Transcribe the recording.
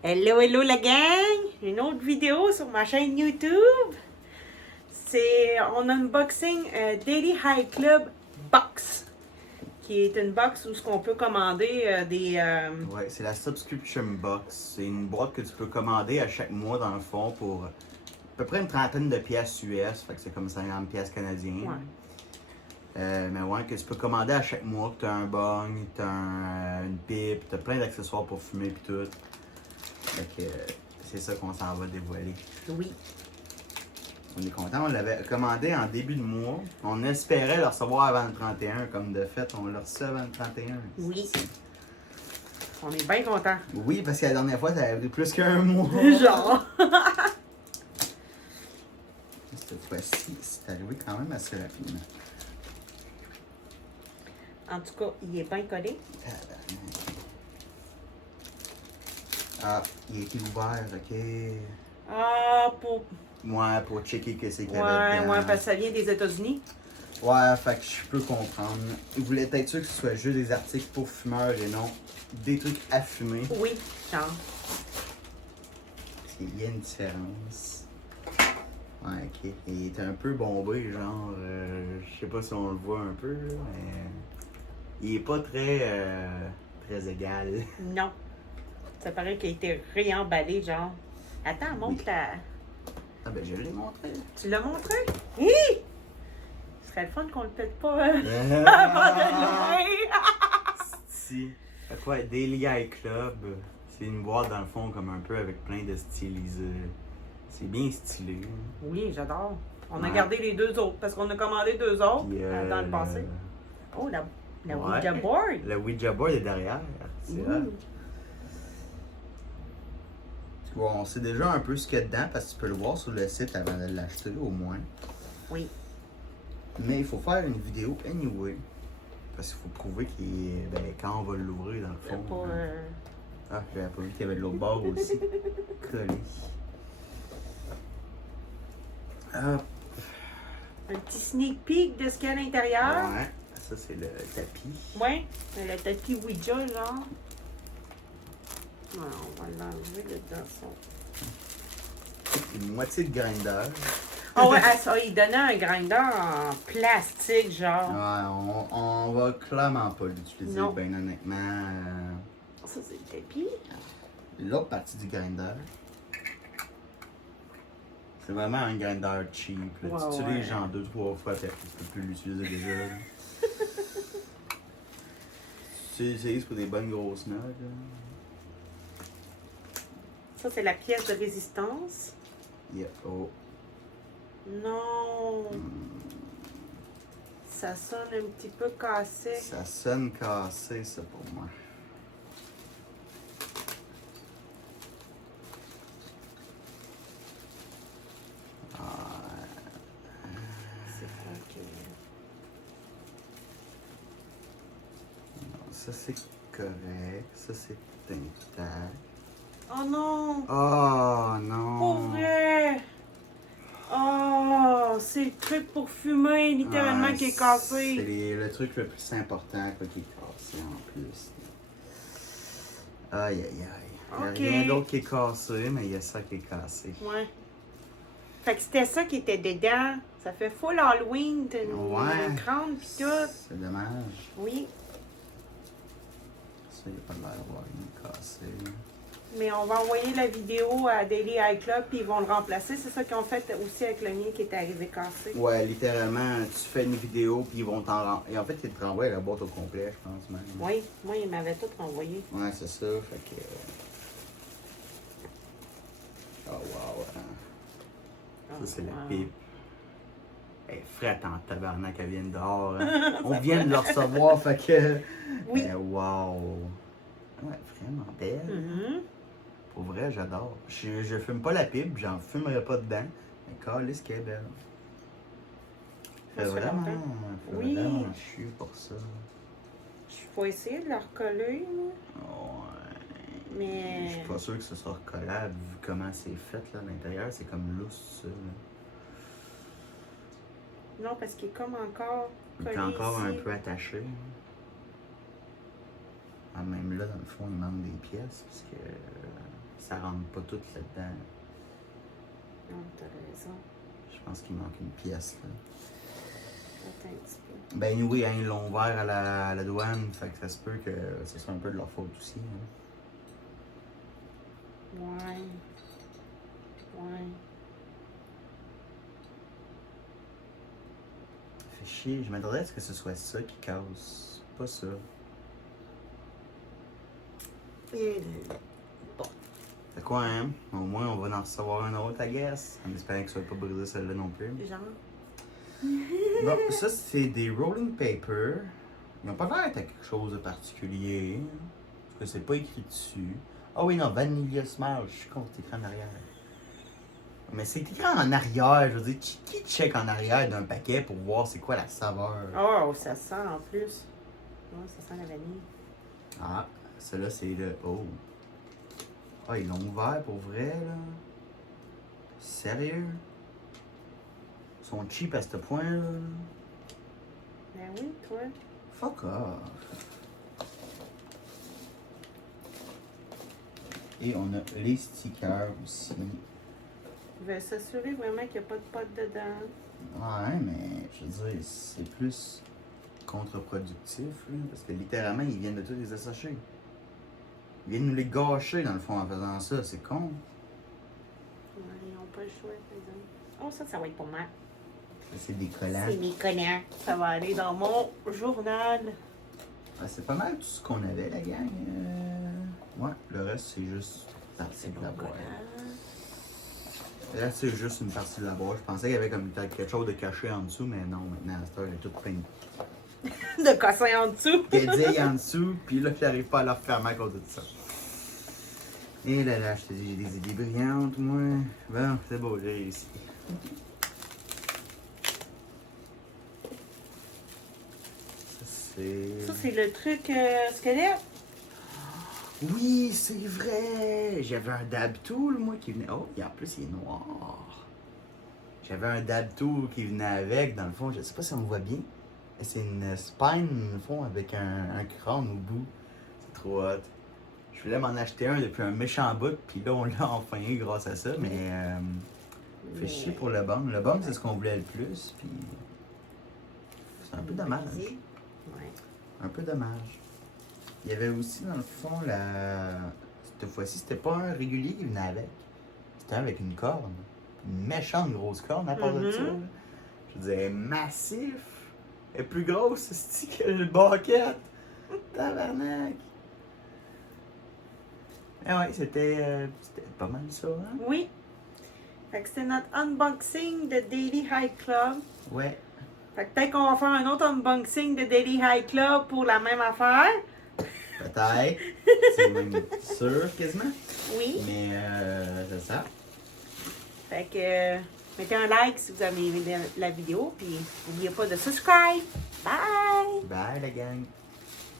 Hello, hello la gang! Une autre vidéo sur ma chaîne YouTube. On unboxing Daily High Club Box, qui est une box où ce qu'on peut commander des... Ouais, c'est la Subscription Box. C'est une boîte que tu peux commander à chaque mois dans le fond pour à peu près une trentaine de pièces US, fait que c'est comme 50 pièces canadiennes. Ouais. Mais ouais, que tu peux commander à chaque mois, que tu as un bong, tu as une pipe, tu as plein d'accessoires pour fumer pis tout. Fait que c'est ça qu'on s'en va dévoiler. Oui. On est content, on l'avait commandé en début de mois. On espérait le recevoir avant le 31, comme de fait, on l'a reçu avant le 31. Oui. On est bien contents. Oui, parce que la dernière fois, ça avait pris plus qu'un mois. Genre. Cette fois-ci, c'est arrivé quand même assez rapidement. En tout cas, il est bien collé. Ah, il a été ouvert, ok. Ah, pour... Ouais, pour checker que c'est qu'il y Ouais, avait dedans. ouais, parce que ça vient des États-Unis. Ouais, fait que je peux comprendre. Il voulait être sûr que ce soit juste des articles pour fumeurs et non des trucs à fumer. Oui, genre. Parce qu'il y a une différence. Ouais, ok. Il est un peu bombé, genre. Je sais pas si on le voit un peu, là, mais. Il est pas très égal. Non. Ça paraît qu'il a été réemballé, genre. Attends, montre la... Ah ben, je l'ai montré. Tu l'as montré? Oui! Ce serait le fun qu'on le pète pas avant de l'ouvrir. Si. Fait quoi, Daily High Club, c'est une boîte dans le fond comme un peu avec plein de stylisés. C'est bien stylé. Oui, j'adore. On a Ouais. gardé les deux autres parce qu'on a commandé deux autres Puis, dans le passé. Oh, la ouais. Ouija board! Le Ouija board est derrière. C'est Ouh. hot. Bon, on sait déjà un peu ce qu'il y a dedans parce que tu peux le voir sur le site avant de l'acheter au moins. Oui. Mais il faut faire une vidéo anyway. Parce qu'il faut prouver quand on va l'ouvrir dans le fond. Pour, Ah, j'avais pas vu qu'il y avait de l'autre bord aussi. Collé. Hop. un petit sneak peek de ce qu'il y a à l'intérieur. Ouais, ça c'est le tapis. Ouais. Le tapis Ouija, genre. Ouais, on va l'enlever dedans. C'est une moitié de grinder. Ah ouais, ça, il donnait un grinder en plastique, genre. Ouais, on va clairement pas l'utiliser, Non. ben honnêtement. Ça, c'est le tapis. L'autre partie du grinder, c'est vraiment un grinder cheap. Là. Ouais, tu utilises ouais. genre 2-3 fois, puis tu peux plus l'utiliser déjà. Là. Tu l'utilises pour des bonnes grosses notes. Là. Ça, c'est la pièce de résistance. Yeah. Oh. Non. Ça sonne un petit peu cassé. Ça sonne cassé, ça, pour moi. C'est quoi que... Non, ça, c'est correct. Ça, c'est intact. Oh non! Oh non! Pour vrai! Oh, c'est le truc pour fumer, littéralement, qui est C'est cassé. le truc le plus important quoi, qui est cassé en plus. Aïe aïe aïe. Ok. Il n'y a rien d'autre qui est cassé, mais il y a ça qui est cassé. Ouais. Fait que c'était ça qui était dedans. Ça fait full Halloween, t'as une crâne pis tout. C'est dommage. Oui. Ça, il n'y a pas l'air d'avoir rien cassé. Mais on va envoyer la vidéo à Daily High Club puis ils vont le remplacer. C'est ça qu'ils ont fait aussi avec le mien qui est arrivé cassé. Ouais, littéralement, tu fais une vidéo puis ils vont t'en renvoyer. Et en fait, ils te renvoient la boîte au complet, je pense même. Oui, moi, ils m'avaient tout renvoyé. Ouais, c'est ça. Fait que. Oh wow. Ça, c'est la pipe. Elle est frette en tabarnak, elle vient de dehors. Hein. On vient de le recevoir, fait que. Oui. Wow. Ouais, vraiment belle. Mm-hmm. Pour vrai, j'adore. Je fume pas la pipe, j'en fumerai pas dedans. Mais calisse qu'elle est belle. Ça fait vraiment. longtemps. Fait Oui. vraiment chier pour ça. Je vais essayer de la recoller, là. Ouais. Mais. Je suis pas sûr que ce soit recollable vu comment c'est fait là à l'intérieur. C'est comme lousse ça. Là. Non, parce qu'il est comme encore. Il est collé encore ici. un peu attaché. Ah, même là, dans le fond, il manque des pièces parce que ça rentre pas tout là-dedans. Non, t'as raison. Je pense qu'il manque une pièce, là. Attends un petit peu. Ben oui, hein, ils l'ont ouvert à la douane, fait que ça se peut que ce soit un peu de leur faute aussi. Hein. Ouais. Ouais. Fait chier, je m'attendais à ce que ce soit ça qui casse, pas ça. Et C'est quoi, hein? Au moins, on va en recevoir un autre, I guess. En espérant que ça va pas briser celle-là non plus. genre. Bon, ça, c'est des rolling papers. Ils n'ont pas l'air d'être quelque chose de particulier. Parce que c'est pas écrit dessus. Ah oui, non, Vanilla Smile. Je suis con, c'est écrit en arrière. Mais c'est écrit en arrière. Je veux dire, qui check en arrière d'un paquet pour voir c'est quoi la saveur? Oh, ça sent en plus. Oh, ça sent la vanille. Ah, celui-là, c'est le. Oh. Ah, ils l'ont ouvert pour vrai, là. Sérieux? Ils sont cheap à ce point-là. Ben oui, toi. Fuck off. Et on a les stickers aussi. Je vais s'assurer vraiment qu'il n'y a pas de potes dedans. Ouais, mais je veux dire, c'est plus contre-productif, là, parce que littéralement, ils viennent de tous les assécher. Ils viennent nous les gâcher, dans le fond, en faisant ça. C'est con. Ouais, ils n'ont pas le choix, par exemple. Oh, ça va être pour moi. Ça, c'est des collants. C'est mes connards. Ça va aller dans mon journal. Ah, c'est pas mal tout ce qu'on avait, la gang. Ouais, le reste, c'est juste partie de la boîte. Le reste, c'est juste une partie de la boîte. Je pensais qu'il y avait comme quelque chose de caché en dessous, mais non, maintenant, cette heure, elle est toute peinte. De cossin en dessous. Qu'elle en dessous, puis là, j'arrive pas à la refermer à cause de ça. Et là, là, je te dis, j'ai des idées brillantes, moi. Bon, c'est beau, j'ai réussi. Ça, c'est le truc squelette. Oui, c'est vrai! J'avais un dab tool, moi, qui venait. Oh, et en plus, il est noir. J'avais un dab tool qui venait avec, dans le fond. Je sais pas si on voit bien. C'est une spine, dans le fond, avec un crâne au bout. C'est trop hot. Je voulais m'en acheter un depuis un méchant bout, puis là, on l'a enfin eu grâce à ça, mais. Fait chier pour le bum. Le bum, c'est ce qu'on voulait le plus, puis. C'est un peu dommage. Ouais. Un peu dommage. Il y avait aussi, dans le fond, cette fois-ci, c'était pas un régulier qui venait avec. C'était un avec une corne. Une méchante grosse corne à part de ça. Je disais, massif. Elle est plus grosse, c'est que le bucket. Tabarnak. Et ouais, c'était pas mal ça, hein? Oui. Fait que c'était notre unboxing de Daily High Club. Ouais. Fait que peut-être qu'on va faire un autre unboxing de Daily High Club pour la même affaire. Peut-être. C'est même sûr, quasiment. Oui. Mais c'est ça. Fait que mettez un like si vous avez aimé la vidéo. Puis n'oubliez pas de subscribe. Bye! Bye, la gang.